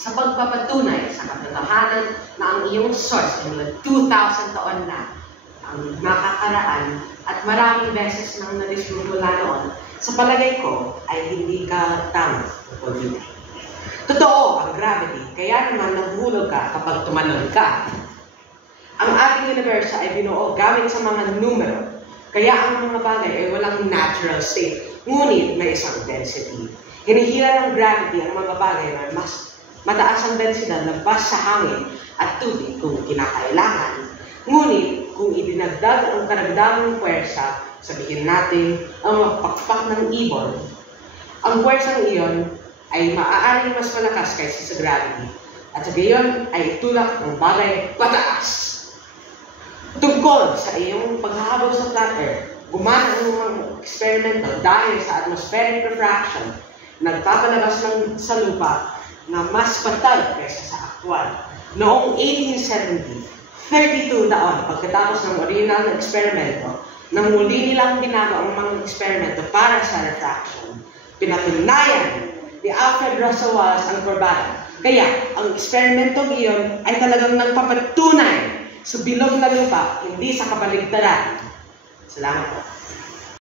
sa pagpapatunay sa katotohanan na ang iyong source ay mula 2,000 taon na ang nakakaraan at maraming beses nang nadismula noon, sa palagay ko ay hindi ka tama o hindi. Totoo ang gravity, kaya naman nahuhulog ka kapag tumalon ka. Ang ating universo ay binuo gamit sa mga numero, kaya ang mga bagay ay walang natural state, ngunit may isang density. Hinihila ng gravity ang mga bagay na mas mataas ang densidad labas sa hangin at tubig kung kinakailangan. Ngunit kung idinagdag ang karagdagang puwersa, sabihin natin ang magpakpak ng ibon, ang puwersang iyon ay maaaring mas malakas kaysa sa gravity at sa gayon ay itulak ng bagay pataas. Tungkol sa iyong paghahabol sa flat earth, gumana ang mga eksperimento dahil sa atmospheric refraction, nagpapalabas sa lupa na mas patag kaysa sa aktwal. Noong 1870, 32 taon pagkatapos ng original na eksperimento, nang muli nilang ginawa ang mga eksperimento para sa refraction, pinatunayan ni Alfred Russel Wallace ang probada. Kaya, ang eksperimentong iyon ay talagang nagpapatunay sa bilog na lupa, hindi sa kabaligtaran. Salamat po.